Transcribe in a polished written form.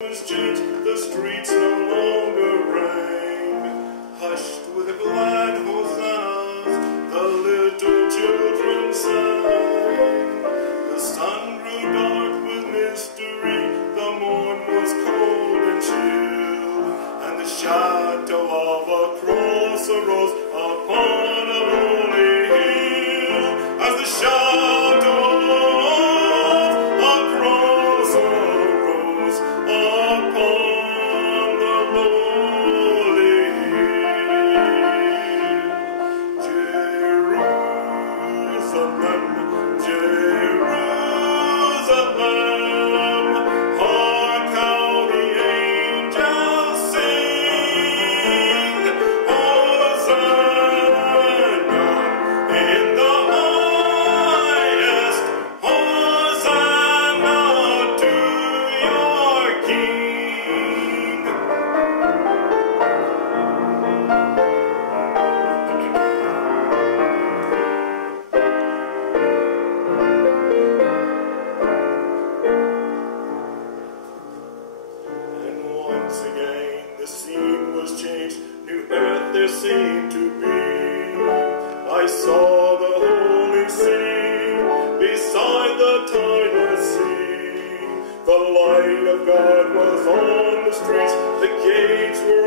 was changed, the streets no longer rang. Hushed with glad hosannas, the little children sang. The sun grew dark with mystery, the morn was cold and chill, and the shadow of a cross arose upon a lonely hill. As the shadow of a cross arose upon the lonely hill. Jerusalem, Jerusalem, hark how the angels sing. Hosanna in the highest, Hosanna to your King. And once again the scene was changed, new earth there seemed to be. I saw the holy city beside the tideless sea. The light of God was on the streets, the gates were